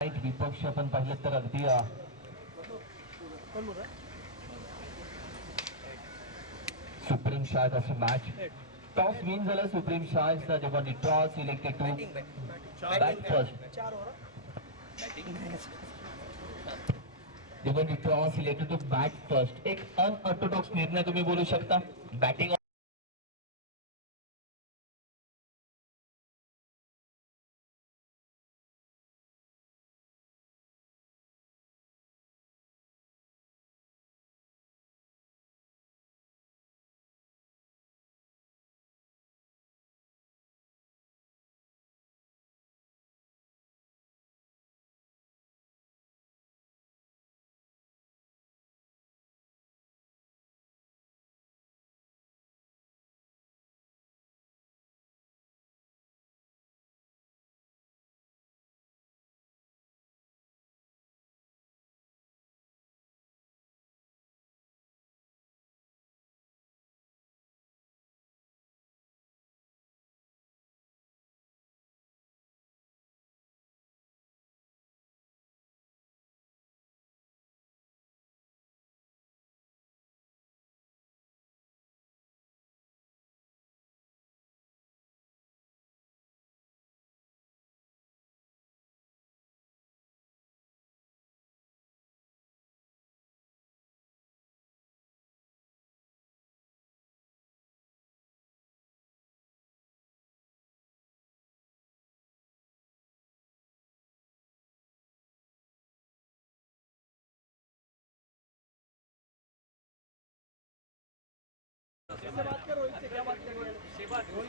विपक्ष आपण पाहिलं तर अगदी सुप्रीम शाळेत अशी मॅच टॉस विन झाला सुप्रीम शाळेचा जेव्हा toss selected to bat first जेव्हा toss selected to bat first एक अनऑर्थोडॉक्स निर्णय तुम्ही बोलू शकता बॅटिंग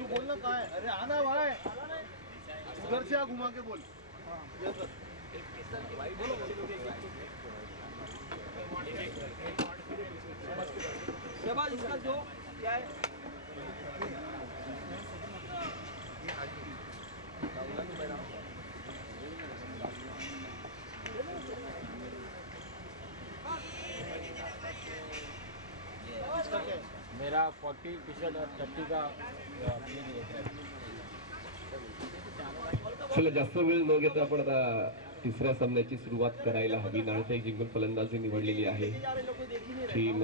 बोलना कहाँ है? अरे आना भाई, उधर से घुमा के बोल। शहबाज इसका जो क्या है? मेरा 40% और 30 का प्लेन रहता है. चला जास्त वेळ न घेता आपण आता तिसऱ्या सामन्याची सुरुवात करायला हवी. नाणेफेक जिंकून फलंदाजी निवडलेली आहे टीम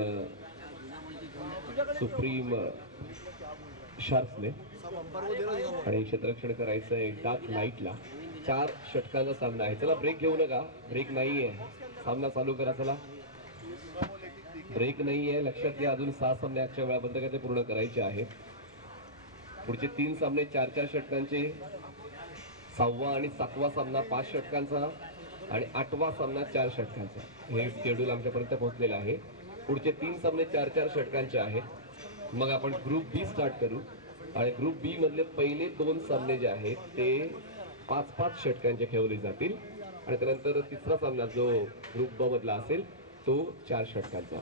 सुप्रीम शार्क्सने आणि क्षेत्ररक्षण करायचं आहे डार्क नाईटला. 4 षटकांचा सामना आहे. चला ब्रेक घेऊ नका, ब्रेक नाहीये, सामना चालू करा. चला ब्रेक नाहीये, लक्षात घ्या. अजून 6 सामने आजच्या वेळापत्रकात पूर्ण करायचे आहेत. पुढचे 3 सामने 4-4 षटकांचे, 6वा आणि 7वा सामना 5 षटकांचा आणि 8वा सामना 4 षटकांचा. हे शेड्यूल आमच्यापर्यंत पोहोचलेलं आहे. पुढचे 3 सामने 4-4 षटकांचे आहेत. मग आपण ग्रुप बी स्टार्ट करू आणि ग्रुप बी मधले पहिले 2 सामने जे आहेत ते 5-5 षटकांचे खेळवले जातील आणि त्यानंतर तिसरा सामना जो ग्रुप ब मधला असेल तो 4 षटकांचा.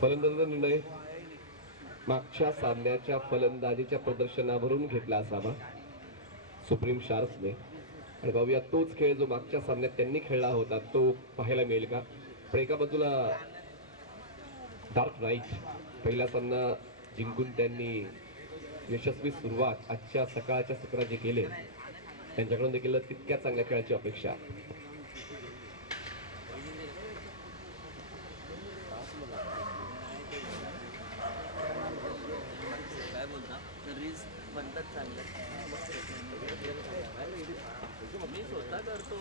फलंदाजीचा निर्णय मागच्या सामन्याच्या फलंदाजीच्या प्रदर्शनावरून घेतला असावा सुप्रीम शार्क्सने. आणि पाहूया तोच खेळ जो मागच्या सामन्यात त्यांनी खेळला होता तो पाहायला मिळेल का. पण एका बाजूला डार्क नाईट पहिला सामना जिंकून त्यांनी यशस्वी सुरुवात आजच्या सकाळच्या सत्रात जे केले त्यांच्याकडून देखील तितक्या चांगल्या खेळाची अपेक्षा. काय बोलता रील्स बनतात चांगलं. मी स्वतः करतो.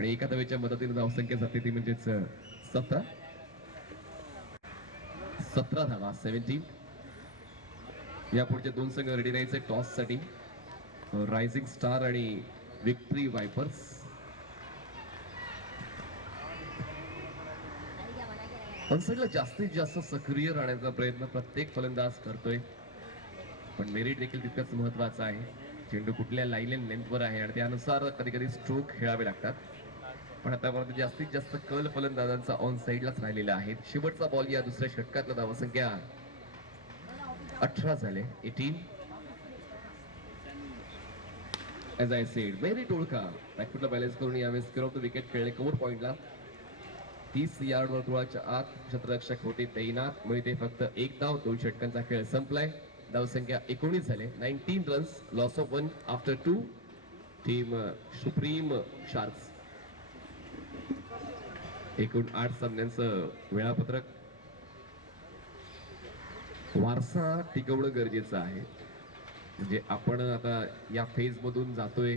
आणि एका धावेच्या मदतीने धावसंख्या जाते ती म्हणजेच 17 धावा 17. या पुढचे दोन संघ रेडी राहायचे टॉस साठी, रायझिंग स्टार आणि विक्ट्री वायपर्स. ऑनसाईडला जास्तीत जास्त सक्रिय राहण्याचा प्रयत्न प्रत्येक फलंदाज करतोय, पण मेरिट देखील तितकंच महत्वाचं आहे. चेंडू कुठल्या लाईन अँड लेंथवर आहे आणि त्यानुसार कधी कधी स्ट्रोक खेळावे लागतात. पण आतापर्यंत जास्तीत जास्त कल फलंदाजांचा ऑन साईडलाच राहिलेला आहे. शेवटचा बॉल या दुसऱ्या षटकातला धावसंख्या 18 झाले 18. As I said, मेरिट ओळखा बॅकफुटला बॅलन्स करून यावेळेस स्क्वेअर ऑफ द विकेट खेळले कव्हर पॉइंटला. 30 यार्ड वर्तुळाच्या आत क्षेत्ररक्षक होते तैनात, मुळे ते फक्त एक धाव. 2 षटकांचा खेळ संपलाय. धावसंख्या 19 झाले 19 runs, loss of 1 after 2. Team supreme sharks. एकूण 8 सामन्यांचं वेळापत्रक. वारसा टिकवणं गरजेचं आहे. म्हणजे आपण आता या फेज मधून जातोय.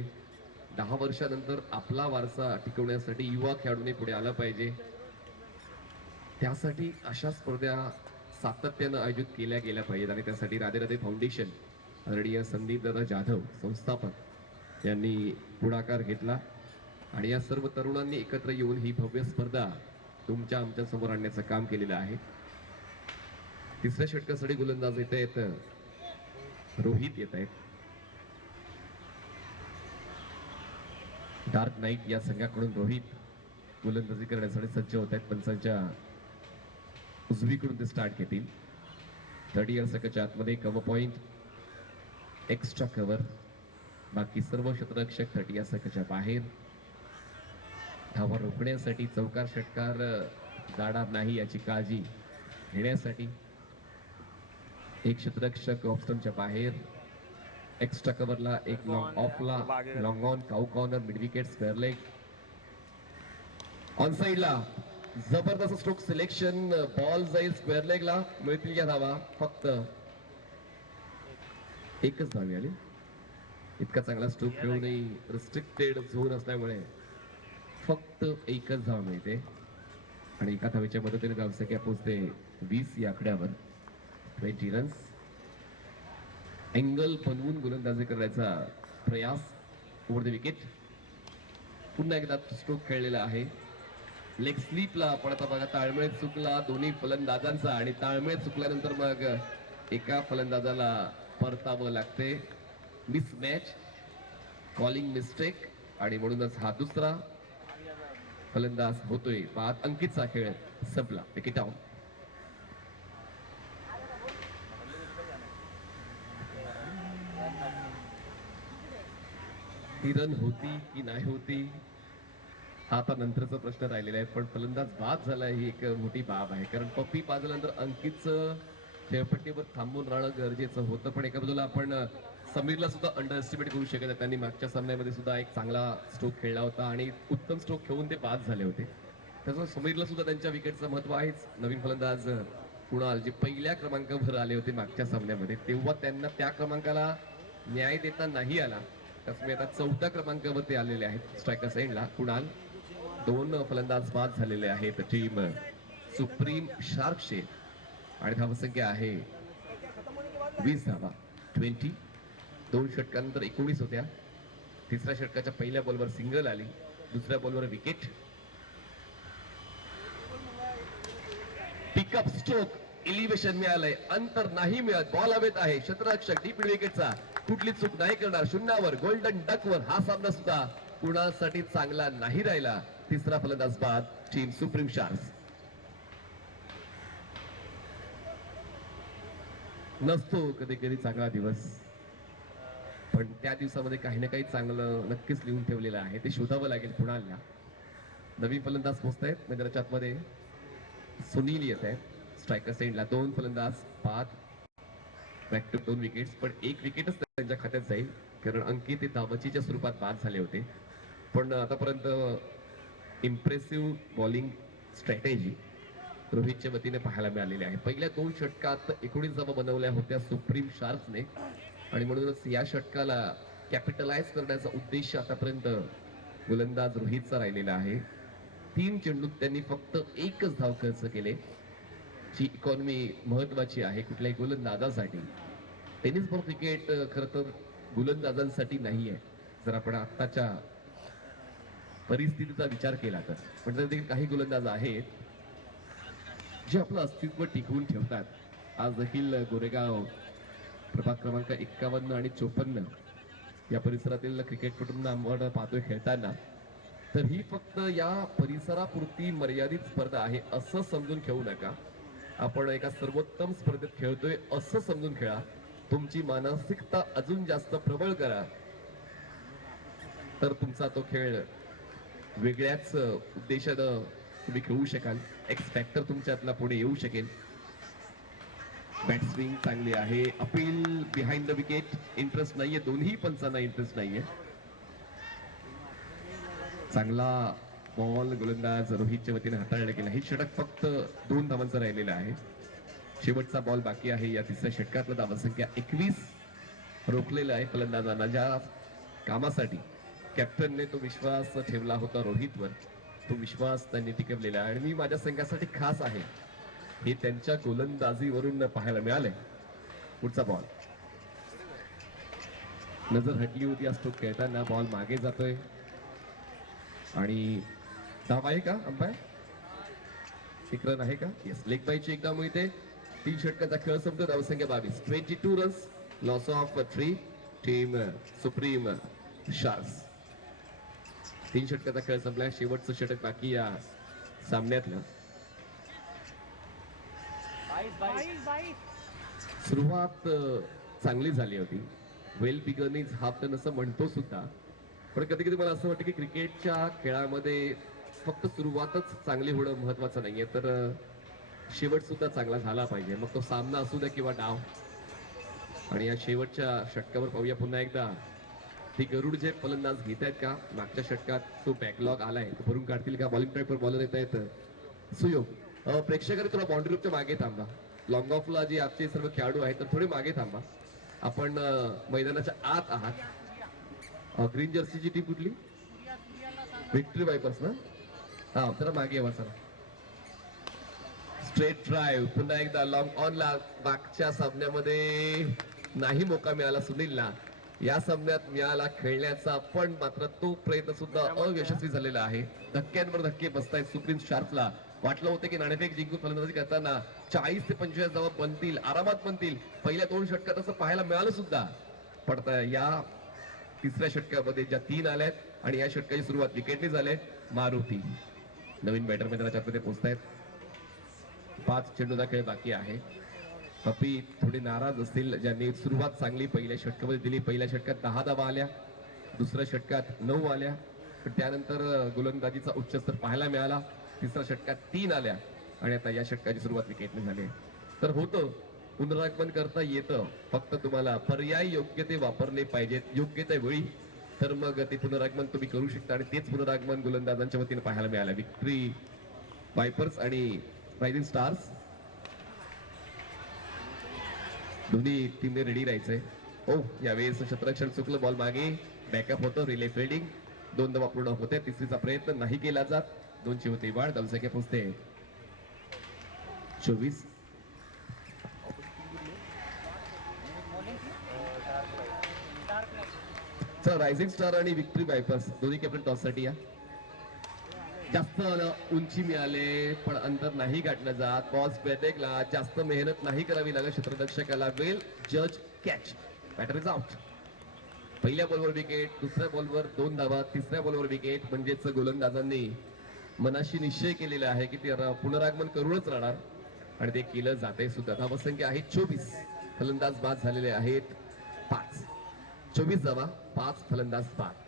10 वर्षानंतर आपला वारसा टिकवण्यासाठी युवा खेळाडूंनी पुढे आला पाहिजे. त्यासाठी अशा स्पर्धा सातत्यानं आयोजित केल्या गेल्या पाहिजेत आणि त्यासाठी राधे राधे फाउंडेशन आदरणीय संदीप दादा जाधव संस्थापक यांनी पुढाकार घेतला आणि या सर्व तरुणांनी एकत्र येऊन ही भव्य स्पर्धा तुमच्या आमच्या समोर आणण्याचं काम केलेलं आहे. तिसऱ्या षटकासाठी गोलंदाज येत आहेत, रोहित येत आहेत. डार्क नाईट या संघाकडून रोहित गोलंदाजी करण्यासाठी सज्ज होत आहेत. पंचांच्या उजवीकडून ते स्टार्ट घेतील. 30 षटकाच्या आतमध्ये कव्हर पॉइंट, एक्स्ट्रा कव्हर. बाकी सर्व क्षेत्ररक्षक 30 षटकाच्या बाहेर. धावा रोखण्यासाठी चौकार षटकार जाणार नाही याची काळजी घेण्यासाठी एक क्षेत्ररक्षक ऑफस्टमच्या बाहेर. एक्स्ट्रा कव्हरला एक लॉंग ऑफला, long on, cow corner, mid wicket, square leg. On साईडला जबरदस्त स्ट्रोक सिलेक्शन, बॉल जाईल स्क्वेअर लेगला. मिळतील या धावा. फक्त एकच धावी आली. इतका चांगला स्ट्रोक खेळूनही रिस्ट्रिक्टेड झोन असल्यामुळे फक्त एकच धाव मिळते आणि एका धावेच्या मदतीने धावसंख्या पोहोचते 20 या आकड्यावर. 20 रन्स. अँगल बनवून गोलंदाजी करण्याचा प्रयास. Over the wicket. पुन्हा एकदा स्ट्रोक खेळलेला आहे. लेग स्लीपला आपण आता बघा ताळमेळ चुकला दोन्ही फलंदाजांचा आणि ताळमेळ चुकल्यानंतर मग एका फलंदाजाला परतावं लागते. मिसमॅच, कॉलिंग मिस्टेक आणि म्हणूनच हा दुसरा फलंदाज होतोय. 5 अंकितचा खेळ संपला. Wicket out. ही रन होती की नाही होती हा आता नंतरचा प्रश्न राहिलेला आहे, पण फलंदाज बाद झाला ही एक मोठी बाब आहे. कारण पप्पी पाजल्यानंतर अंकितचं खेळपट्टीवर थांबून राहणं गरजेचं होतं. पण एका बाजूला आपण समीरला सुद्धा अंडर एस्टिमेट करू शकत नाही. त्यांनी मागच्या सामन्यामध्ये सुद्धा एक चांगला स्ट्रोक खेळला होता आणि उत्तम स्ट्रोक खेळून ते बाद झाले होते. त्याचं समीरला सुद्धा त्यांच्या विकेटचं महत्व आहेच. नवीन फलंदाज कुणाल जे पहिल्या क्रमांकावर आले होते मागच्या सामन्यामध्ये, तेव्हा त्यांना त्या क्रमांकाला न्याय देता नाही आला. त्यामुळे आता 4थ्या क्रमांकावरती आलेले आहेत. स्ट्रायकर एंडला कुणाल. 2 फलंदाज बाद झालेले आहेत टीम सुप्रीम शार्कचे आणि धावसंख्या आहे 20 धावा 20. 2 षटकानंतर 19 होत्या. तिसऱ्या षटकाच्या पहिल्या बॉलवर सिंगल आली, दुसऱ्या बॉलवर विकेट. पिकअप स्ट्रोक, एलिव्हेशन मिळालंय, अंतर नाही मिळत. बॉल हवेत आहे. क्षेत्ररक्षक डीप विकेटचा कुठली चूक नाही करणार. शून्यावर गोल्डन डकवर हा सामना सुद्धा कुणासाठी चांगला नाही राहिला. तिसरा फलंदाज बाद टीम सुप्रीम शार्क्स. नसतो कधी कधी चांगला दिवस, पण त्या दिवसामध्ये काही ना काही चांगलं नक्कीच लिहून ठेवलेलं आहे. ते शोधावं लागेल कुणाला. नवीन फलंदाज पोहोचतायत मैदानाच्या आतमध्ये. सुनील येत आहेत. स्ट्रायकर सेंडला 2 फलंदाज बाद. बॅक टू 2 विकेट्स, पण 1 विकेटच त्यांच्या खात्यात जाईल कारण अंकित ते धावचीच्या स्वरूपात बाद झाले होते. पण आतापर्यंत इम्प्रेसिव्ह बॉलिंग स्ट्रॅटेजी रोहितच्या वतीने पाहायला मिळालेली आहे. पहिल्या 2 षटकात 19 धावा बनवल्या होत्या सुप्रीम शार्क्सने आणि म्हणूनच या षटकाला कॅपिटलाइज करण्याचा उद्देश आतापर्यंत गोलंदाज रोहितचा राहिलेला आहे. 3 चेंडूत त्यांनी फक्त एकच धाव खर्च केले. ची इकॉनॉमी महत्वाची आहे कुठल्याही गोलंदाजासाठी. टेनिस बॉल क्रिकेट खरं तर गोलंदाजांसाठी नाही आहे. जर आपण आत्ताच्या परिस्थितीचा विचार केला तर पण देखील काही गोलंदाज आहेत जे आपलं अस्तित्व टिकवून ठेवतात. आज देखील गोरेगाव प्रभाग क्रमांक 51 आणि 54 या परिसरातील क्रिकेटपटूंना आपण पाहतोय खेळताना. तर ही फक्त या परिसरापुरती मर्यादित स्पर्धा आहे असं समजून खेळू नका. आपण एका सर्वोत्तम स्पर्धेत खेळतोय असं समजून खेळा. तुमची मानसिकता अजून जास्त प्रबळ करा, तर तुमचा तो खेळ वेगळ्याच उद्देशानं तुम्ही खेळू शकाल. एक्स फॅक्टर तुमच्यातला पुढे येऊ शकेल. बॅट स्विंग चांगली आहे. Appeal behind the wicket interest नाहीये. दोन्ही पंचांना इंटरेस्ट नाहीये. चांगला बॉल गोलंदाज रोहितच्या वतीने हाताळला गेला. हे षटक फक्त 2 धावांचं राहिलेलं आहे. शेवटचा बॉल बाकी आहे. या तिसऱ्या षटकातला धावसंख्या 21 रोखलेला आहे फलंदाजांना. ज्या कामासाठी कॅप्टनने तो विश्वास ठेवला होता रोहितवर, तो विश्वास त्यांनी टिकवलेला आहे. आणि मी माझ्या संघासाठी खास आहे हे त्यांच्या गोलंदाजीवरून पाहायला मिळालंय. पुढचा बॉल नजर हटली होती. आज स्ट्रोक खेळताना बॉल मागे जातोय आणि धाव आहे का अंपायर? एक रन आहे का? येस. लेग बायची एकदा मिळते. 3 षटकाचा खेळ संपतो. धावसंख्या 22. 22 runs. Loss of 3. Team supreme sharks. 3 षटकाचा खेळ संपलाय. शेवटचं षटक बाकी या सामन्यातलं. सुरुवात चांगली झाली होती. Well begun is half done असं म्हणतो सुद्धा. पण कधी कधी मला असं वाटतं की क्रिकेटच्या खेळामध्ये फक्त सुरुवातच चांगली होणं महत्वाचं नाहीये, तर शेवट सुद्धा चांगला झाला पाहिजे. मग तो सामना असू द्या किंवा डाव. आणि या शेवटच्या षटकावर पाहूया पुन्हा एकदा ती गरुड जे फलंदाज घेत आहेत का मागच्या षटकात तो बॅकलॉग आलाय तो भरून काढतील का? बॉलिंग ट्रॅकवर बॉलर येत आहेत. सुयोग. प्रेक्षकांनी थोडा बाउंड्री रूपच्या मागे थांबा. लॉंग ऑफला जे आजचे सर्व खेळाडू आहेत तर थोडे मागे थांबा. आपण मैदानाच्या आत आहात. ग्रीन जर्सीची टीम कुठली? विक्ट्री वायपर्स ना? हा, जरा मागे यावा सर. स्ट्रेट ड्राईव्ह पुन्हा एकदा लॉंग ऑनला. मागच्या सामन्यामध्ये नाही मौका मिळाला सुनीलला. या सामन्यात मिळाला खेळण्याचा, पण मात्र तो प्रयत्न सुद्धा अयशस्वी झालेला आहे. धक्क्यांवर धक्के बसतायत सुप्रीम शार्क्सला. वाटलं होतं की नाणेफेक जिंकून फलंदाजी करताना 40 ते 45 धावा बनतील, आरामात बनतील. पहिल्या 2 षटकात असं पाहायला मिळालं सुद्धा. पण या तिसऱ्या षटकामध्ये ज्या 3 आल्यात आणि या षटकाची सुरुवात विकेटने झाले. मारुती नवीन बॅटर मैदानाच्या आतमध्ये पोहोचतायत. 5 चेंडूचा खेळ बाकी आहे. पप्पी थोडी नाराज असतील ज्यांनी सुरुवात चांगली पहिल्या षटकामध्ये दिली. पहिल्या षटकात 10 धावा आल्या, दुसऱ्या षटकात 9 आल्या, पण त्यानंतर गोलंदाजीचा उच्च स्तर पाहायला मिळाला. तिसऱ्या षटकात 3 आल्या आणि आता या षटकाची सुरुवात विकेटने झाली. तर होतं पुनरागमन करता येतं, फक्त तुम्हाला पर्याय योग्य ते वापरले पाहिजेत योग्य त्या वेळी, तर मग ते पुनरागमन तुम्ही करू शकता. आणि तेच पुनरागमन गोलंदाजांच्या वतीने पाहायला मिळालं. विक्ट्री वायपर्स आणि रायझिंग स्टार्स दोन्ही टीमने रेडी राहायचंय. ओ यावेळेस क्षेत्ररक्षण चुकलं. बॉल मागे. बॅकअप होतं. Relay fielding. 2 धावा पूर्ण होते. तिसरीचा प्रयत्न नाही केला जात. 2ची होती वाढ. धावसंख्या पोहोचते 24. रायझिंग स्टार आणि विक्ट्री वायपर्स दोन्ही कॅप्टन टॉस साठी या. जास्त उंची मिळाले पण अंतर नाही गाठलं जात. बॉल्स बॅटेकला जास्त मेहनत नाही करावी लागत क्षेत्ररक्षकाला. वेल जज कॅच. Batter is out. पहिल्या बॉलवर विकेट, दुसऱ्या बॉलवर 2 धावा, तिसऱ्या बॉलवर विकेट. म्हणजेच गोलंदाजांनी मनाशी निश्चय केलेला आहे की ते पुनरागमन करूनच राहणार आणि ते केलं जाते सुद्धा. धावसंख्या आहे 24. फलंदाज बाद झालेले आहेत 5. 24 धावा, 5 फलंदाज बाद.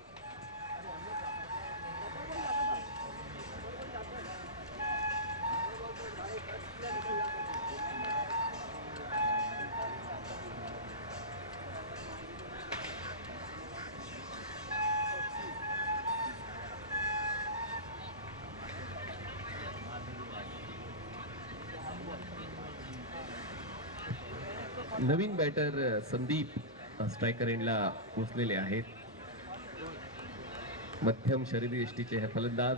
नवीन बॅटर संदीप स्ट्रायकर एंडला पोहोचलेले आहेत. मध्यम शरीरी यष्टीचे हे फलंदाज,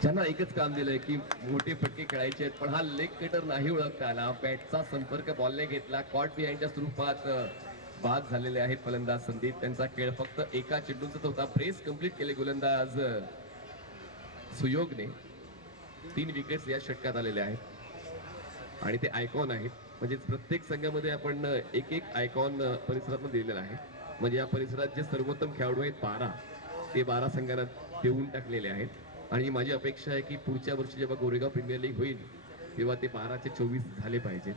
ज्यांना एकच काम दिलंय की मोठे फटके खेळायचे आहेत, पण हा लेग कटर नाही ओळखता आला. बॅटचा संपर्क बॉलने घेतला. कॉट बिहाइंडच्या स्वरूपात बाद झालेले आहेत फलंदाज संदीप. त्यांचा खेळ फक्त एका चेंडूचाच होता. प्रेस कंप्लीट केले गोलंदाज सुयोगने. 3 विकेट्स या षटकात आलेले आहेत आणि ते आयकॉन आहेत. म्हणजे प्रत्येक संघामध्ये आपण एक एक आयकॉन परिसरात दिलेला आहे. म्हणजे या परिसरात जे सर्वोत्तम खेळाडू आहेत 12, ते 12 संघांना देऊन टाकलेले आहेत. आणि माझी अपेक्षा आहे की पुढच्या वर्षी जेव्हा गोरेगाव प्रीमियर लीग होईल तेव्हा ते 12 चे 24 झाले पाहिजेत.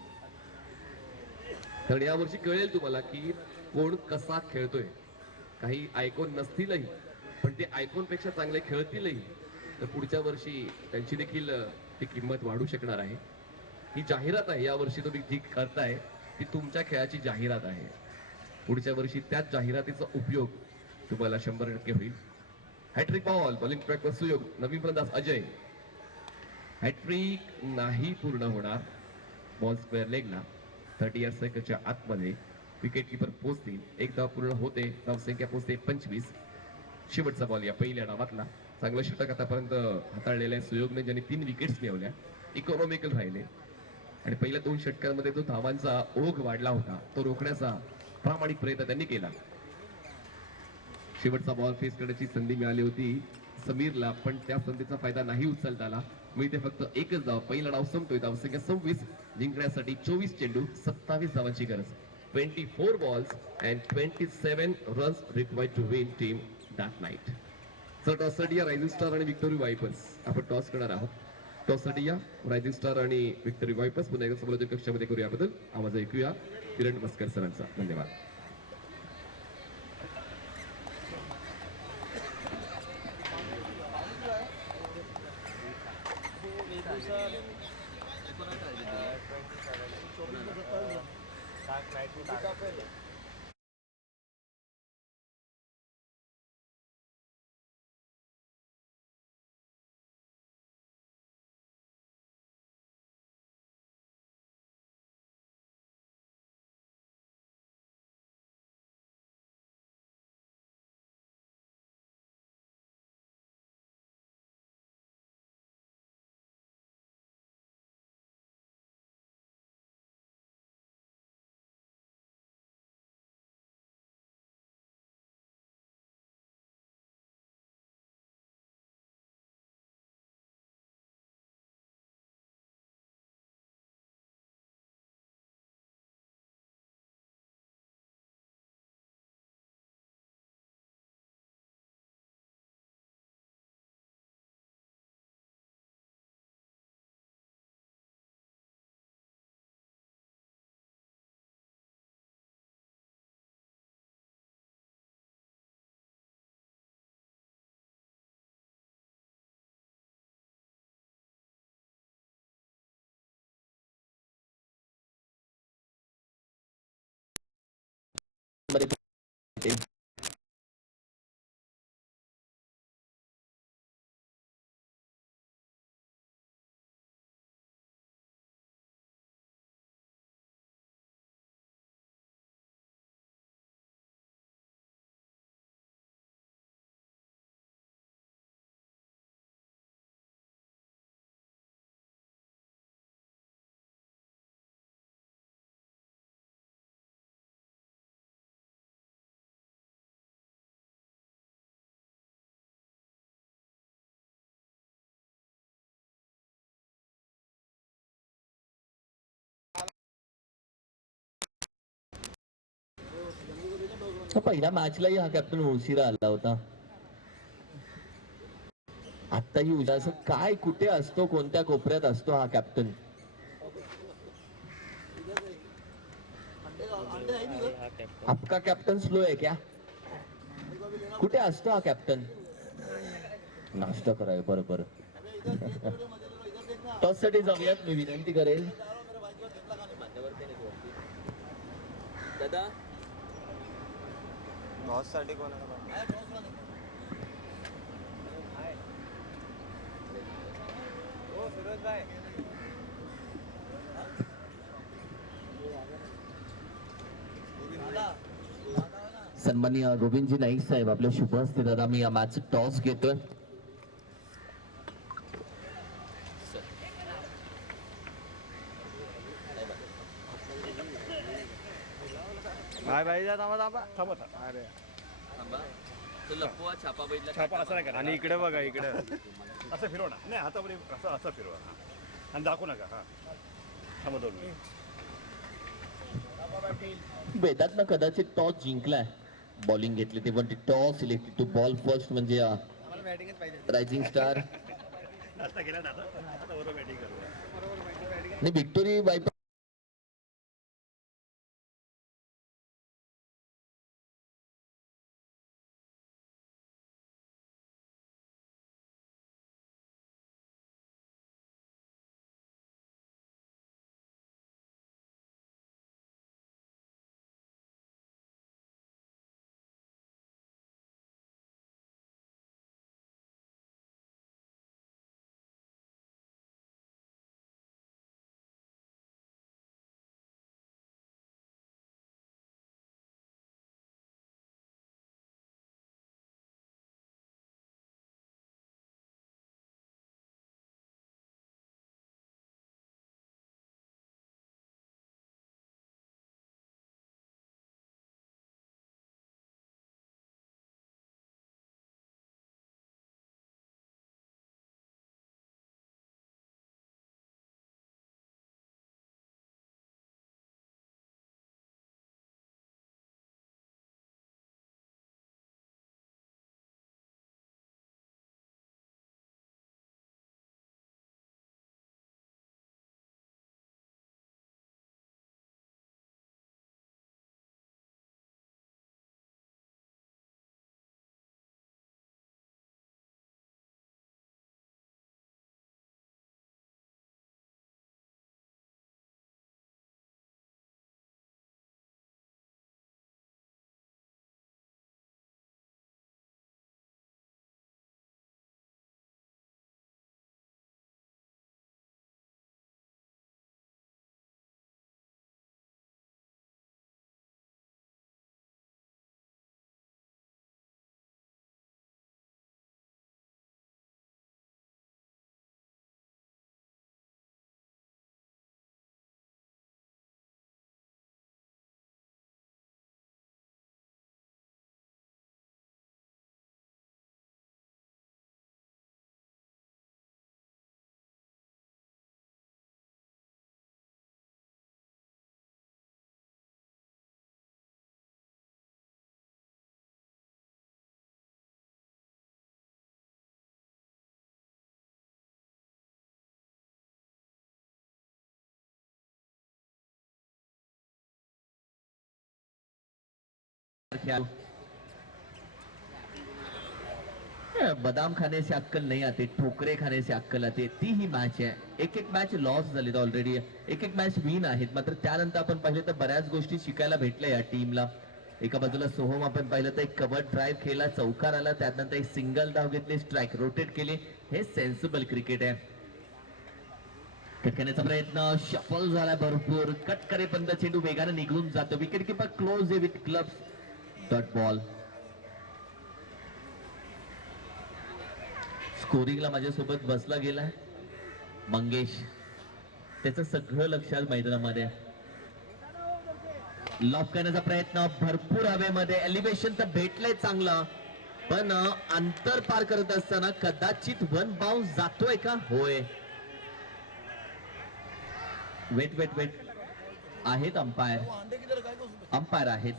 कारण यावर्षी कळेल तुम्हाला की कोण कसा खेळतोय. काही आयकॉन नसतीलही, पण ते आयकॉन पेक्षा चांगले खेळतीलही, तर पुढच्या वर्षी त्यांची देखील ती किंमत वाढू शकणार आहे. ही जाहिरात आहे. यावर्षी तुम्ही जी करताय ती तुमच्या खेळाची जाहिरात आहे. पुढच्या वर्षी त्याच जाहिरातीचा उपयोग तुम्हाला 100% होईल. हॅट्रिक बॉल, बॉलिंग ट्रॅकवर सुयोग, नवीन फलंदाज अजय. हॅट्रिक नाही पूर्ण होणार. बॉल स्क्वेअर लेगला 30 सेकंडच्या आतमध्ये विकेट किपर पोहोचतील. एक धाव पूर्ण होते. धावसंख्या पोहोचते 25. शेवटचा बॉल या पहिल्या डावातला. चांगलं षटक आतापर्यंत हाताळलेल्या सुयोगने, ज्यांनी 3 विकेट्स मिळवल्या, इकॉनॉमिकल राहिले आणि पहिल्या 2 षटकांमध्ये जो धावांचा ओघ वाढला होता तो रोखण्याचा प्रामाणिक प्रयत्न त्यांनी केला. शेवटचा बॉल फेस करण्याची संधी मिळाली होती समीरला, पण त्या संधीचा फायदा नाही उचलता आला. मिळते फक्त एकच धाव. पहिला डाव संपतोय. धावसंख्या 26. जिंकण्यासाठी 24 चेंडू 27 धावांची गरज. 24 balls and 27 runs required to win team that night. Sir टॉससाठी या रायझिंग स्टार आणि विक्टोरी वायपर्स आपण टॉस करणार आहोत. टॉससाठी या रायझिंग स्टार आणि विक्टोरी वायपर्स. पुन्हा एकदा समोरच्या कक्षामध्ये करू याबद्दल आवाज ऐकूया किरण मस्कर सरांचा. धन्यवाद. पहिल्या मॅचलाही हा कॅप्टन उशिरा आला होता. आत्ताही उशिरा. असं काय, कुठे असतो, कोणत्या कोपऱ्यात असतो हा कॅप्टन? आपका कॅप्टन स्लो आहे क्या? कुठे असतो हा कॅप्टन? नाश्ता कराय. बरोबर. टॉस साठी जाऊयात. मी विनंती करेल दादा टॉस साठी कोणाला हो फिरोज भाई सन्माननीय गोविंदजी नाईक साहेब आपल्या शुभ हस्ते दादा मी या मॅच टॉस घेतोय. बाय बाय थांबा थांबा थांबा अरे थांबा तो लपवा छापा बैठला छापा असं नाही करा आणि इकडे बघा इकडे असं फिरवा ना नाही हातामध्ये असं असं फिरवा हां आणि दाखवू नका हां थांबा 2 मिनिट. वेदांतनं कदाचित टॉस जिंकलाय. बॉलिंग घेतली ते पण toss selected to bowl first म्हणजे रायझिंग स्टार आता गेला ना आता बरोबर बॅटिंग करू आणि विक्टोरी वाईपर बदाम खाने से अक्कल नहीं आती, ठोकरे खाने से अक्कल आते. ती ही मॅच आहे. एक एक मॅच लॉस झालेत ऑलरेडी, एक एक मॅच विन आहेत. मात्र त्यानंतर आपण पाहिलं तर बऱ्याच गोष्टी शिकायला भेटल्या या टीमला. एका बाजूला सोहम आपण पाहिलं तर एक कव्हर ड्राईव्ह केला, चौकार आला, त्यानंतर एक सिंगल धाव घेतली, स्ट्राईक रोटेट केली. हे सेन्सिबल क्रिकेट आहे. कटकण्याचा प्रयत्न शफल झाला भरपूर, कट करेपर्यंत चेंडू वेगाने निघून जातो. Wicket keeper close with clubs. Dot ball. स्कोरिंगला माझ्यासोबत बसला गेलाय मंगेश. त्याचं सगळं लक्षात मैदानामध्ये. लॉक करण्याचा प्रयत्न भरपूर हवेमध्ये, एलिव्हेशन तर भेटलंय चांगलं, पण अंतर पार करत असताना कदाचित वन बाउन्स जातोय का? होय. वेट वेट वेट आहेत अंपायर, अंपायर आहेत.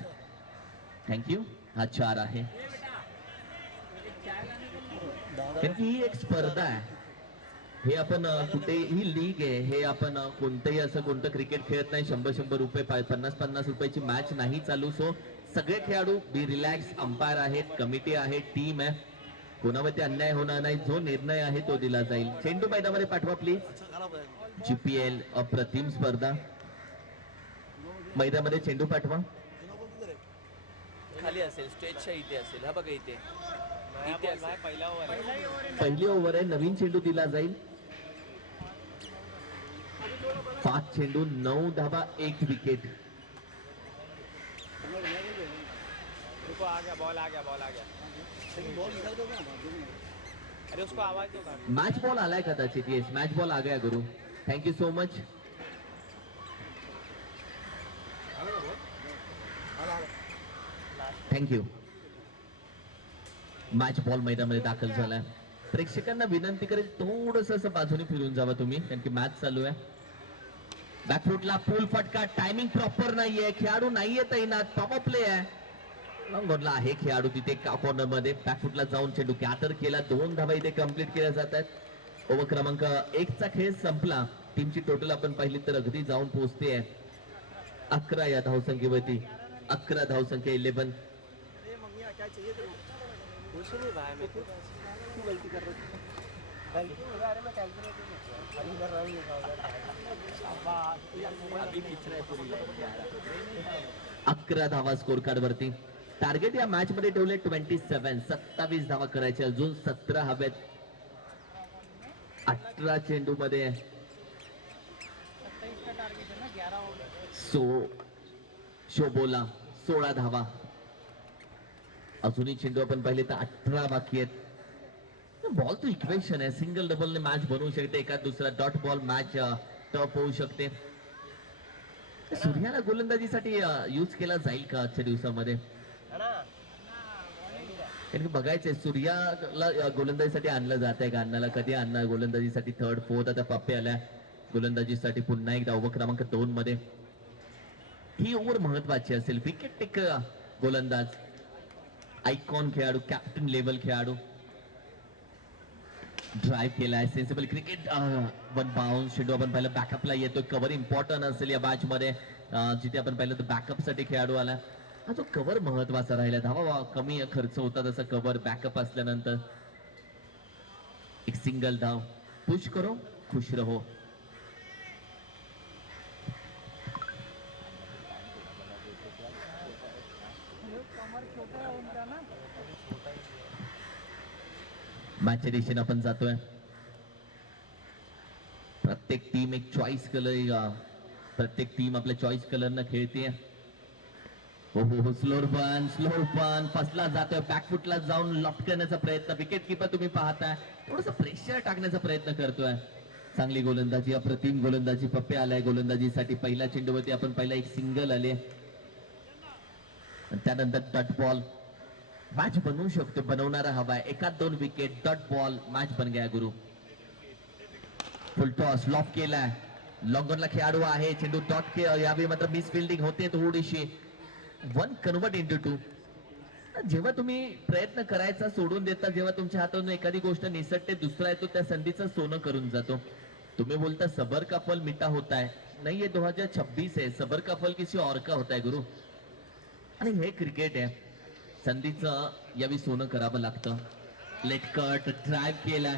थँक्यू. हा 4 आहे. कारण की ही एक स्पर्धा आहे. हे आपण कुठे ही लीग आहे, हे आपण कोणतंही असं कोणतं क्रिकेट खेळत नाही. 100-100 रुपये 50-50 रुपयाची मॅच नाही चालू. सो सगळे खेळाडू बी रिलॅक्स. अंपायर आहेत, कमिटी आहे, टीम आहे. कोणावरती अन्याय होणार नाही. जो निर्णय आहे तो दिला जाईल. चेंडू मैदानामध्ये पाठवा प्लीज. GPL अप्रतिम स्पर्धा. मैदानामध्ये चेंडू पाठवा. खाली असेल, स्टेजच्या इथे असेल. हा बघा इथे इथे असेल. पहिली ओव्हर आहे, नवीन चेंडू दिला जाईल. 5 चेंडू 9 धावा 1 विकेट. रुको आ गया बॉल आ गया अरे उसको आवाज दो का मॅच बॉल आलाय कदाचित. येस, मॅच बॉल आ गया गुरु. Thank you so much. Thank you. Match ball मैदानामध्ये दाखल झालाय. प्रेक्षकांना विनंती करेल थोडस असं बाजूने फिरून जावं तुम्ही, कारण की मॅच चालू आहे. बॅकफुटला फुल फटका. टायमिंग प्रॉपर नाहीये, खेळाडू नाहीये तैनात. पॉप प्ले आहे. लॉंगॉनला आहे खेळाडू तिथे कॉर्नर मध्ये. बॅकफुटला जाऊन चेंडू कॅटर केला. 2 धावा इथे कंप्लीट केल्या जात आहेत. ओव्हर क्रमांक 1 चा खेळ संपला. टीमची टोटल आपण पाहिली तर अगदी जाऊन पोहोचते 11 या धावसंख्येवरती. 11 धावसंख्या 11. कुछ नहीं भाई मैं क्यों गलती कर रहा हूँ अरे मैं कैलकुलेट कर रहा हूँ अभी खींच रहा है पूरी 11 धावा स्कोर कार्ड वरती. टार्गेट या मॅच मध्ये ठेवले 27. 27 धावा करायचे. अजून 17 हवेत. 18 चेंडू मध्ये शोबोला 16 धावा. अजूनही चेंडू आपण पाहिले तर 18 बाकी आहेत. बॉल तो इक्वेशन आहे. सिंगल डबल ने मॅच बनवू शकते. एका दुसरा डॉट बॉल मॅच टफ होऊ शकते. सूर्याला गोलंदाजीसाठी यूज केला जाईल का आजच्या दिवसामध्ये? कारण बघायचंय सूर्याला गोलंदाजीसाठी आणलं जात आहे का? अन्नाला कधी आणणार गोलंदाजीसाठी? 3rd 4th आता पप्पे आल्या गोलंदाजीसाठी पुन्हा एकदा. ओव्हर क्रमांक 2 मध्ये ही ओव्हर महत्वाची असेल. विकेट टेकर गोलंदाज, आयकॉन खेळाडू, कॅप्टन लेवल खेळाडू. ड्राईव्ह केलाय. Sensible cricket. 1 बाउन्स. चेंडू आपण पाहिलं बॅकअपला येतो. कव्हर इम्पॉर्टंट असेल या मॅच मध्ये. जिथे आपण पाहिलं तर बॅकअप साठी खेळाडू आला. हा जो कव्हर महत्वाचा राहिला. धावा कमी खर्च होता तसा कव्हर बॅकअप असल्यानंतर. एक सिंगल धाव. पुश करो खुश रहो. मॅचच्या दिशेने आपण जातोय. प्रत्येक टीम एक चॉईस कलर, प्रत्येक टीम आपल्या चॉईस कलरनं खेळते. हो स्लोर पण फसला जातोय. बॅकफुटला जाऊन लॉफ्ट करण्याचा प्रयत्न. विकेट किपर तुम्ही पाहताय थोडस प्रेशर टाकण्याचा प्रयत्न करतोय. चांगली गोलंदाजी, अप्रतिम गोलंदाजी. पप्पे आलाय गोलंदाजीसाठी. पहिल्या चेंडूवरती आपण पहिला एक सिंगल आले. त्यानंतर डॉट बॉल. मॅच बनवू शकतो, बनवणारा हवाय. 1-2 विकेट. डॉट बॉल मॅच बन गया गुरु. फुल टॉस लॉक केलाय. लॉंगॉनला खेळाडू आहे. चेंडू डॉट यावेळी मात्र मिस फिल्डिंग होते थोडीशी. 1 कन्वर्ट इंटू 2. जेव्हा तुम्ही प्रयत्न करायचा सोडून देता, जेव्हा तुमच्या हातातून एखादी गोष्ट निसटते, दुसरा येतो त्या संधीचं सोनं करून जातो. तुम्ही बोलता सबर का फल मिठा होता है. नहीं, ये 2026 है. सबर का फल किसी और का होता है गुरु. आणि हे क्रिकेट आहे. संधीचं यावी सोनं करावं लागतं. Late cut. ड्राईव्ह केला.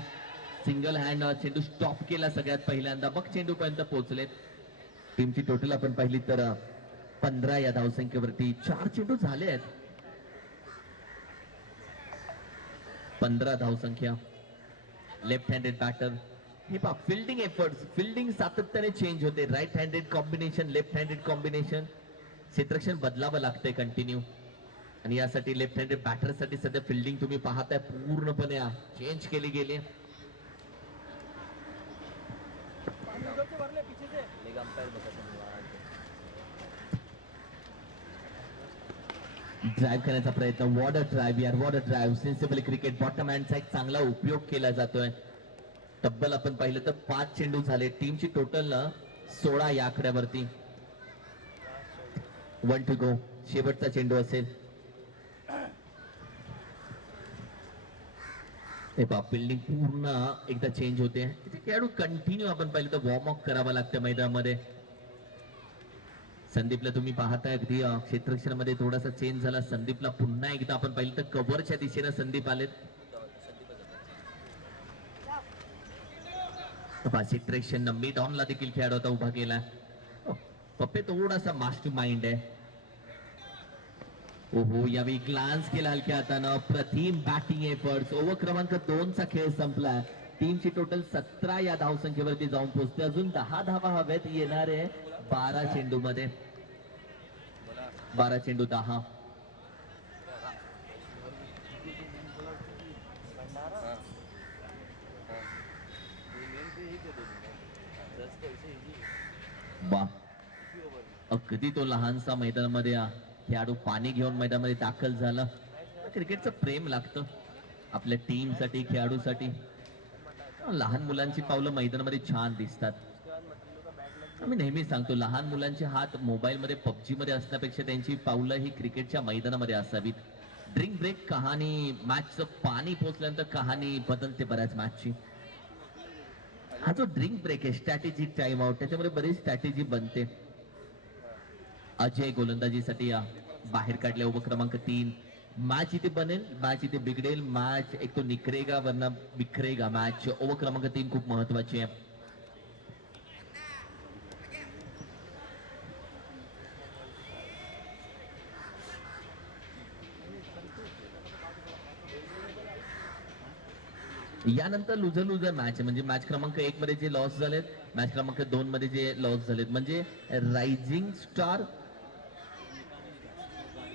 सिंगल हँड चेंडू स्टॉप केला सगळ्यात पहिल्यांदा. मग चेंडू पर्यंत पोहोचलेत. टीमची टोटल आपण पाहिली तर 15 या धावसंख्येवरती. 4 चेंडू झाले आहेत. 15 धावसंख्या. Left handed batter. हे पहा फिल्डिंग एफर्ट्स. फिल्डिंग सातत्याने चेंज होते. Right handed combination, left handed combination. क्षेत्ररक्षण बदलावं लागतंय कंटिन्यू. आणि यासाठी लेफ्ट हँडेड बॅटर साठी सध्या फिल्डिंग तुम्ही पाहताय पूर्णपणे चेंज केली गेली. ड्राईव्ह करण्याचा प्रयत्न. वॉटर ड्राईव्ह यार, water drive. Sensible cricket. Bottom हँडचा एक चांगला उपयोग केला जातोय. तब्बल आपण पाहिलं तर 5 चेंडू झाले. टीमची टोटल 16 या आकड्यावरती. 1 टू गो. शेवटचा चेंडू असेल. हे पहा फिल्डिंग पूर्ण एकदा चेंज होते. तिथे खेळाडू कंटिन्यू आपण पाहिलं तर वॉर्म अप करावं लागतं मैदानामध्ये. संदीपला तुम्ही पाहताय अगदी क्षेत्ररक्षणामध्ये थोडासा चेंज झाला. संदीपला पुन्हा एकदा आपण पाहिलं तर कव्हरच्या दिशेने संदीप आलेत. क्षेत्ररक्षण मिड ऑनला देखील खेळाडू होता उभा केला. पप्पे थोडासा मास्टर माइंड आहे. ओहो, यावेळी ग्लान्स केला हलक्या हातानं. अप्रतिम बॅटिंग एफर्ट्स. ओव्हर क्रमांक 2 चा खेळ संपला. टीमची टोटल 17 या धावसंख्येवरती जाऊन पोहोचते. अजून 10 धावा हव्यात येणारे 12 चेंडू मध्ये. 12 चेंडू 10. वा, अगदी तो लहानसा मैदानामध्ये खेळाडू पाणी घेऊन मैदानामध्ये दाखल झाला. क्रिकेटचं प्रेम लागतं आपल्या टीमसाठी, खेळाडूसाठी. लहान मुलांची पावलं मैदानामध्ये छान दिसतात. आम्ही नेहमी सांगतो लहान मुलांचे हात मोबाईलमध्ये, पबजी मध्ये असण्यापेक्षा त्यांची पावलं ही क्रिकेटच्या मैदानामध्ये असावीत. ड्रिंक ब्रेक कहाणी, मॅचचं पाणी पोचल्यानंतर कहाणी बदलते बऱ्याच मॅचची. हा जो ड्रिंक ब्रेक आहे, स्ट्रॅटेजिक टाइम आउट, त्याच्यामध्ये बरीच स्ट्रॅटेजी बनते. अजय गोलंदाजीसाठी बाहेर काढले ओव्हर क्रमांक 3. मॅच इथे बनेल, मॅच इथे बिघडेल, मॅच एक तो निखरेगा वरना बिखरेगा. मॅच ओव्हर क्रमांक 3 खूप महत्वाची आहे. यानंतर लुझर मॅच, म्हणजे मॅच क्रमांक 1 मध्ये जे लॉस झालेत, मॅच क्रमांक 2 मध्ये जे लॉस झालेत, म्हणजे रायझिंग स्टार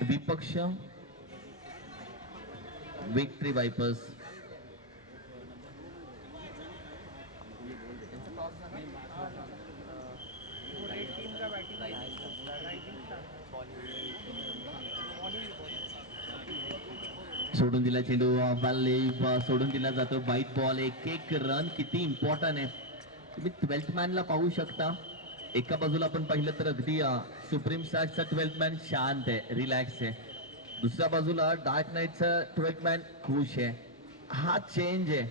विपक्ष विक्ट्री वायपर्स. सोडून दिला चेंडू, सोडून दिला जातो. वाईट बॉल, एक रन किती इम्पॉर्टंट आहे. तुम्ही 12th मॅनला पाहू शकता. एका बाजूला आपण पाहिलं तर अगदी सुप्रीम स्टार्सचा 12th मॅन शांत आहे, रिलॅक्स आहे. दुसऱ्या बाजूला डार्क नाईटचा 12th मॅन खुश आहे. हा चेंज आहे.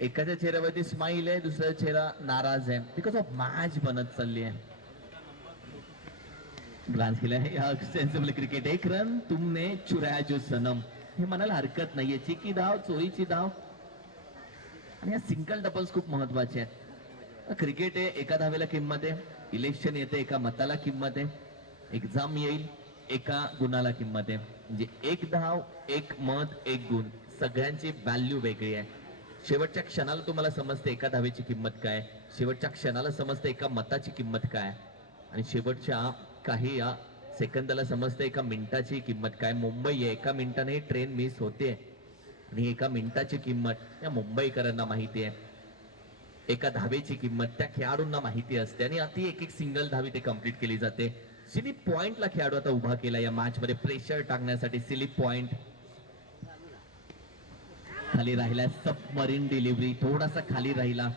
एकाच्या चेहऱ्यावरती स्माइल आहे, दुसऱ्या चेहरा नाराज आहे. बिकॉज ऑफ मॅच बनत चालली आहे. ग्लान्स केला आहे सेन्सिबल क्रिकेट. 1 रन तुमने चुराया जो सनम, हे म्हणायला हरकत नाहीये. चिकी धाव, चोरीची धाव आणि या सिंगल डबल्स खूप महत्वाचे आहेत. क्रिकेट आहे, एका धावेला किंमत आहे. इलेक्शन येते, एका मताला किंमत आहे. एक्झाम येईल, एका गुणाला किंमत आहे. म्हणजे 1 धाव, 1 मत, 1 गुण, सगळ्यांची व्हॅल्यू वेगळी आहे. शेवटच्या क्षणाला तुम्हाला समजते एका धावेची किंमत काय, शेवटच्या क्षणाला समजते एका मताची किंमत काय, आणि शेवटच्या काही सेकंदाला समजते एका मिनिटाची किंमत काय. मुंबई आहे, एका मिनिटाने ट्रेन मिस होते आणि एका मिनिटाची किंमत या मुंबईकरांना माहिती आहे. एका धावेची किंमत त्या खेळाडूंना माहिती असते आणि ती एक सिंगल धावी ते कंप्लीट केली जाते. सिली पॉइंटला खेळाडू आता उभा केला या मॅच मध्ये प्रेशर टाकण्यासाठी. सिली पॉइंट खाली राहिला. सबमरीन डिलिव्हरी, थोडासा खाली राहिला.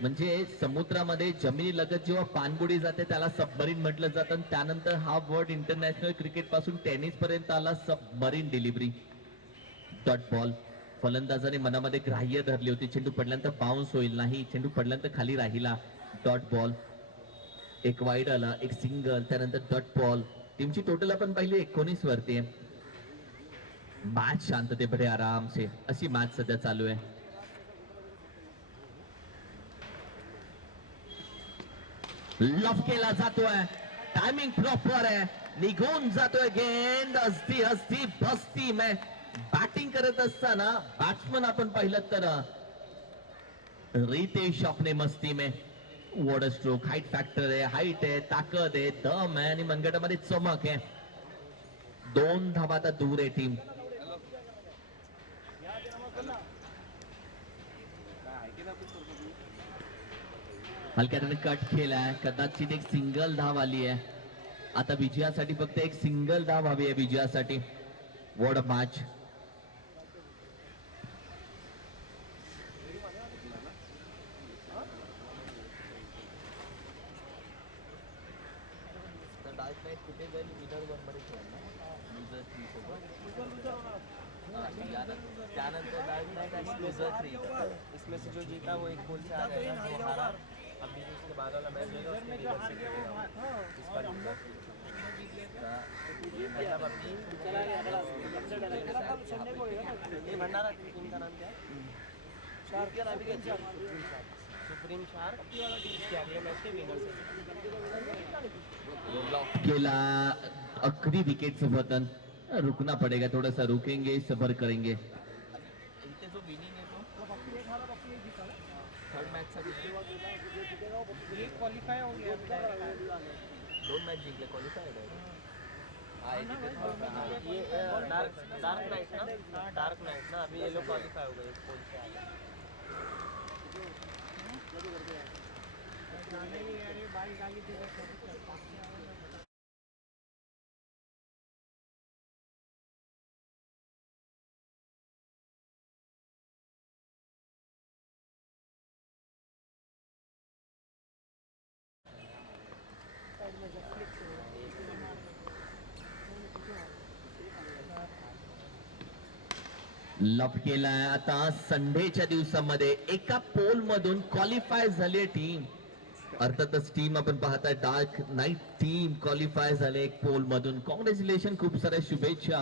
म्हणजे समुद्रामध्ये जमिनी लगत जेव्हा पाणबुडी जाते त्याला सबमरीन म्हटलं जातं. त्यानंतर हा वर्ड इंटरनॅशनल क्रिकेट पासून टेनिस पर्यंत आला. Submarine delivery. Dot ball. फलंदाजाने मनामध्ये ग्राह्य धरली होती, चेंडू पडल्यानंतर बाउन्स होईल, नाही, चेंडू पडल्यानंतर खाली राहिला. Dot ball. एक वाईड आला, एक सिंगल, त्यानंतर डॉट बॉल. टीमची टोटल आपण पाहिली 19 वरती. मॅच शांततेमध्ये आराम से अशी मॅच सध्या चालू आहे. लफ केला जातोय, टायमिंग प्रॉपर आहे, निघून जातोय गेंद. हस्ती हस्ती बस्ती में बॅटिंग करत असताना बॅट्समन आपण पाहिलं तर रितेश अपने मस्ती में. वॉटर स्ट्रोक, हाईट फॅक्टर आहे, हाईट आहे, ताकद आहे, दम आहे आणि मनगटामध्ये चमक आहे. 2 धावा आता दूर आहे टीम. हलक्याने कट केलाय, कदाचित एक सिंगल धाव आली आहे. आता विजयासाठी फक्त एक सिंगल धाव हवी आहे विजयासाठी. What a match. Dark Knight कुठे जाईल? विनर 1 मध्ये खेळणार, लुझर 3 सोबत. त्यानंतर डार्क नाइट आणि लुझर 3. इसमें से जो जीता वो 1 गोल से आ जाएगा, जो हारा अभी उसके बाद वाला मैच होगा उसमें रिवर्स से खेलेगा. इसका मतलब अभी ये भंडारा टीम का नाम क्या है? शार्क. अभी अच्छा सुप्रीम शार्क इसके अगले मैच के विनर से केला अगदी विकेट पतन. रुकना पड़ेगा, थोड़ा सा रुकेंगे, सबर करेंगे. इथे जो विनिंग आहे तो थर्ड मॅच साठी क्वालिफाय हो गया. 2 मॅच जिंकले, क्वालिफाय आहे. ये डार्क नाइट ना, डार्क नाइट ना, अभी ये लोग क्वालिफाई हो गए. लॉक केलाय. आता संडेच्या दिवसामध्ये एका पोल मधून क्वालिफाय झाली टीम. अर्थातच टीम आपण पाहताय डार्क नाईट टीम क्वालिफाय झाले एक पोल मधून. कॉंग्रॅच्युलेशन, खूप साऱ्या शुभेच्छा.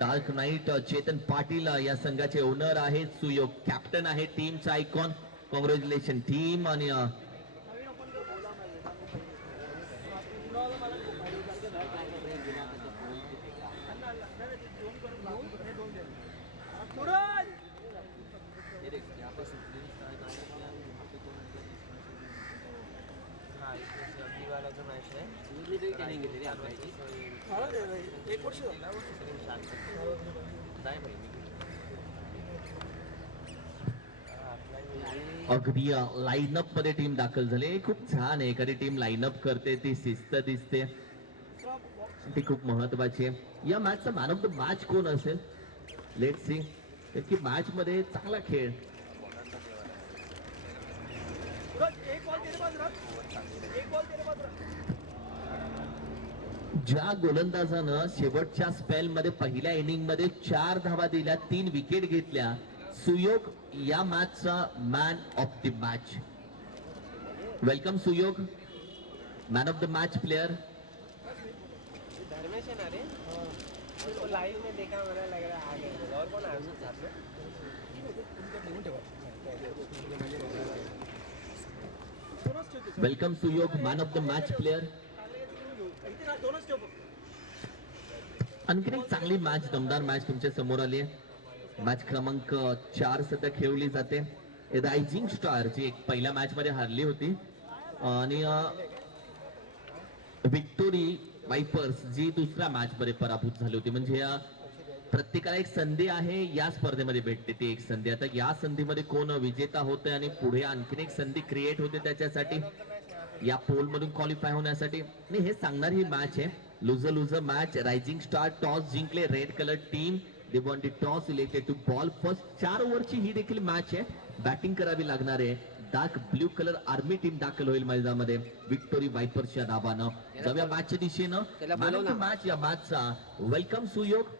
डार्क नाईट चेतन पाटील या संघाचे ओनर आहेत. सुयोग कॅप्टन आहे टीमचा आयकॉन. Congratulation team. आणि हाँ इसमें से अभी वाला जो मैच है एक वर्ष अगदी लाईनअप मध्ये टीम दाखल झाले. खूप छान आहे. एखादी टीम लाईनअप करते ती शिस्त दिसते, ती खूप महत्वाची आहे. या मॅचचा मॅन ऑफ द मॅच कोण असेल? Let's see. की मॅच मध्ये चांगला खेळ. ज्या गोलंदाजानं शेवटच्या स्पेल मध्ये पहिल्या इनिंग मध्ये 4 धावा दिल्या, 3 विकेट घेतल्या, सुयोग या मॅचचा man of the match. Welcome Suyog, man of the match player. Dharmesh है ना रे, उसको लाइव में देखा, मुझे लग रहा है आ गया. और कौन आया उसके साथ में? Welcome Suyog, man of the match player. आणखीन एक चांगली मॅच, दमदार मॅच तुमच्या समोर आली आहे. मॅच क्रमांक 4 सध्या खेळली जाते. रायझिंग स्टार जी एक पहिल्या मॅच मध्ये हारली होती आणि विक्टोरी वायपर्स जी दुसऱ्या मॅच मध्ये पराभूत झाली होती. म्हणजे प्रत्येकाला एक संधी आहे या स्पर्धेमध्ये भेटते ती एक संधी. आता या संधीमध्ये कोण विजेता होते आणि पुढे आणखीन एक संधी क्रिएट होते त्याच्यासाठी, या पोल मधून क्वालिफाय होण्यासाठी. आणि हे सांगणारी ही मॅच आहे. Loser match. Rising star toss जिंकले. Red colour team they won toss elected to bowl first. 4 ओव्हरची ही देखील मॅच आहे. बॅटिंग करावी लागणार आहे. Dark blue colour army team दाखल होईल मैदानामध्ये विक्टोरी वायपर्सच्या नावानं. जाऊया मॅचच्या दिशेनं. मॅन ऑफ द मॅच या मॅचचा वेलकम सुयोग.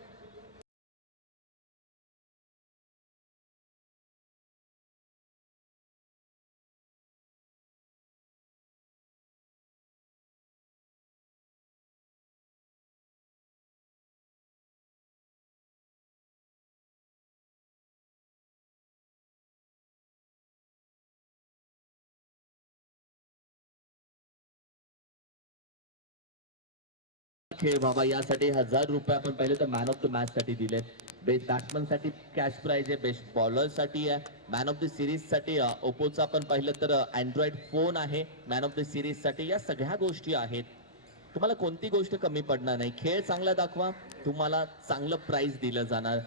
खेळ बाबा, यासाठी 1000 रुपये आपण पहिले तर मॅन ऑफ द मॅच साठी दिलेत. बेस्ट बॅट्समन साठी कॅश प्राइज आहे. बेस्ट बॉलर साठी आहे. मॅन ऑफ द सिरीज साठी ओप्पोचा आपण पाहिलं तर अँड्रॉइड फोन आहे. मॅन ऑफ द सिरीज साठी या सगळ्या गोष्टी आहेत. तुम्हाला कोणती गोष्ट कमी पडणार नाही. खेळ चांगला दाखवा, तुम्हाला चांगलं प्राइज दिलं जाणार.